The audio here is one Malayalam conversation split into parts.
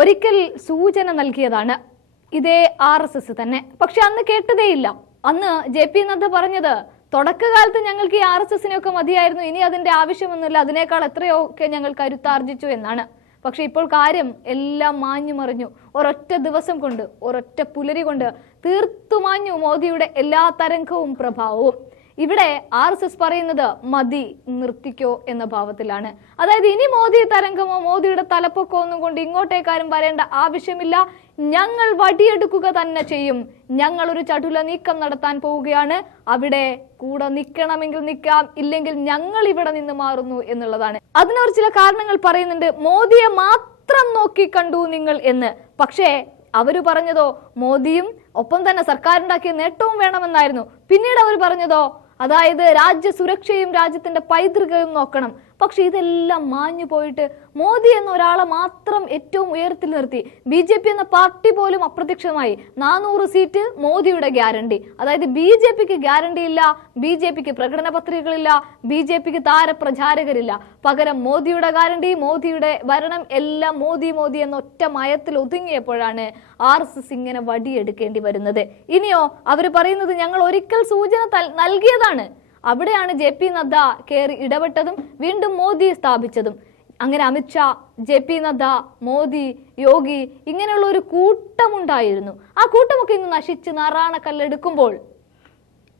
ഒരിക്കൽ സൂചന നൽകിയതാണ്. ഇതേ ആർ എസ് എസ് തന്നെ. പക്ഷെ അന്ന് കേട്ടതേയില്ല. അന്ന് ജെ പി നദ്ദ പറഞ്ഞത് തുടക്കകാലത്ത് ഞങ്ങൾക്ക് ഈ ആർ എസ് എസിനെയൊക്കെ മതിയായിരുന്നു. ഇനി അതിന്റെ ആവശ്യമൊന്നുമില്ല. അതിനേക്കാൾ എത്രയോ ഒക്കെ ഞങ്ങൾ കരുത്താർജിച്ചു എന്നാണ്. പക്ഷെ ഇപ്പോൾ കാര്യം എല്ലാം മാഞ്ഞു മറിഞ്ഞു. ഒരൊറ്റ ദിവസം കൊണ്ട് ഒരൊറ്റ പുലരി കൊണ്ട് തീർത്തു മാഞ്ഞു മോദിയുടെ എല്ലാ തരംഗവും പ്രഭാവവും. ഇവിടെ ആർ എസ് എസ് പറയുന്നത് മതി നിർത്തിക്കോ എന്ന ഭാവത്തിലാണ്. അതായത് ഇനി മോദി തരംഗമോ മോദിയുടെ തലപ്പൊക്കോ ഒന്നും കൊണ്ട് ഇങ്ങോട്ടേക്കാരും വരേണ്ട ആവശ്യമില്ല. ഞങ്ങൾ വടിയെടുക്കുക തന്നെ ചെയ്യും. ഞങ്ങൾ ഒരു ചടുല നീക്കം നടത്താൻ പോവുകയാണ്. അവിടെ കൂടെ നിൽക്കണമെങ്കിൽ നിൽക്കാം ഇല്ലെങ്കിൽ ഞങ്ങൾ ഇവിടെ നിന്ന് മാറുന്നു എന്നുള്ളതാണ്. അതിനൊരു ചില കാരണങ്ങൾ പറയുന്നുണ്ട്. മോദിയെ മാത്രം നോക്കി കണ്ടു നിങ്ങൾ എന്ന്. പക്ഷേ അവർ പറഞ്ഞതോ മോദിയും ഒപ്പം തന്നെ സർക്കാരുണ്ടാക്കിയ നേട്ടവും വേണമെന്നായിരുന്നു. പിന്നീട് അവർ പറഞ്ഞതോ അതായത് രാജ്യ സുരക്ഷയും രാജ്യത്തിന്റെ പൈതൃകവും നോക്കണം. പക്ഷെ ഇതെല്ലാം മാഞ്ഞു പോയിട്ട് മോദി എന്ന ഒരാളെ മാത്രം ഏറ്റവും ഉയരത്തിൽ നിർത്തി. ബി ജെ പി എന്ന പാർട്ടി പോലും അപ്രത്യക്ഷമായി. നാനൂറ് സീറ്റ് മോദിയുടെ ഗ്യാരണ്ടി. അതായത് ബി ജെ പിക്ക് ഗ്യാരണ്ടി ഇല്ല ബി ജെ പിക്ക് പ്രകടന പത്രികകളില്ല ബി ജെ പിക്ക് താരപ്രചാരകരില്ല. പകരം മോദിയുടെ ഗ്യാരണ്ടി മോദിയുടെ ഭരണം എല്ലാം മോദി മോദി എന്ന ഒറ്റ മയത്തിൽ ഒതുങ്ങിയപ്പോഴാണ് ആർ എസ് എസ് ഇങ്ങനെ വടിയെടുക്കേണ്ടി വരുന്നത്. ഇനിയോ അവർ പറയുന്നത് ഞങ്ങൾ ഒരിക്കൽ സൂചന നൽകിയതാണ്. അവിടെയാണ് ജെ പി നദ്ദ കയറി ഇടപെട്ടതും വീണ്ടും മോദി സ്ഥാപിച്ചതും. അങ്ങനെ അമിത്ഷാ ജെ പി നദ്ദ മോദി യോഗി ഇങ്ങനെയുള്ള ഒരു കൂട്ടമുണ്ടായിരുന്നു. ആ കൂട്ടമൊക്കെ ഇന്ന് നശിച്ച് നാറാണക്കല്ലെടുക്കുമ്പോൾ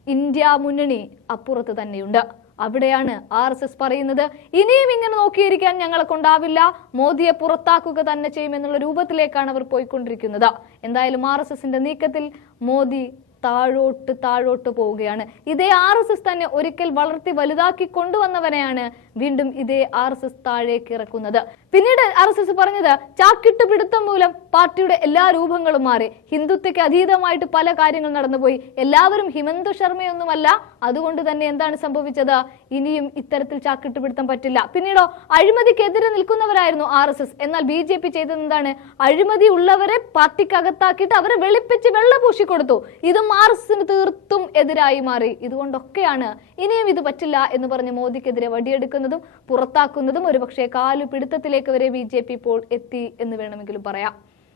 ഇന്ത്യ മുന്നണി അപ്പുറത്ത് തന്നെയുണ്ട്. അവിടെയാണ് ആർ എസ് എസ് പറയുന്നത് ഇനിയും ഇങ്ങനെ നോക്കിയിരിക്കാൻ ഞങ്ങളെ കൊണ്ടാവില്ല മോദിയെ പുറത്താക്കുക തന്നെ ചെയ്യുമെന്നുള്ള രൂപത്തിലേക്കാണ് അവർ പോയിക്കൊണ്ടിരിക്കുന്നത്. എന്തായാലും ആർ എസ് എസിന്റെ നീക്കത്തിൽ മോദി താഴോട്ട് താഴോട്ട് പോവുകയാണ്. ഇതേ ആർ എസ് എസ് തന്നെ ഒരിക്കൽ വളർത്തി വലുതാക്കി കൊണ്ടുവന്നവനെയാണ് വീണ്ടും ഇതേ ആർ എസ് എസ് താഴേക്ക് ഇറക്കുന്നത്. പിന്നീട് ആർ എസ് എസ് പറഞ്ഞത് ചാക്കിട്ട് പിടുത്തം മൂലം പാർട്ടിയുടെ എല്ലാ രൂപങ്ങളും മാറി. ഹിന്ദുത്വയ്ക്ക് അതീതമായിട്ട് പല കാര്യങ്ങൾ നടന്നുപോയി. എല്ലാവരും ഹിമന്ത് ശർമ്മയൊന്നുമല്ല. അതുകൊണ്ട് തന്നെ എന്താണ് സംഭവിച്ചത്? ഇനിയും ഇത്തരത്തിൽ ചാക്കിട്ട് പിടുത്തം പറ്റില്ല. പിന്നീടോ അഴിമതിക്കെതിരെ നിൽക്കുന്നവരായിരുന്നു ആർ എസ് എസ്. എന്നാൽ ബി ജെ പി ചെയ്തത് എന്താണ്? അഴിമതി ഉള്ളവരെ പാർട്ടിക്കകത്താക്കിയിട്ട് അവരെ വെളുപ്പിച്ച് വെള്ള പൂശി കൊടുത്തു. ഇതും ആർ എസ് എസിന് തീർത്തും എതിരായി മാറി. ഇതുകൊണ്ടൊക്കെയാണ് ഇനിയും ഇത് പറ്റില്ല എന്ന് പറഞ്ഞ് മോദിക്കെതിരെ വടിയെടുക്കുന്നതും പുറത്താക്കുന്നതും ഒരുപക്ഷെ കാലു പിടുത്തത്തിലേക്ക് വരെ ബി ജെ പി ഇപ്പോൾ എത്തി എന്ന് വേണമെങ്കിലും പറയാം.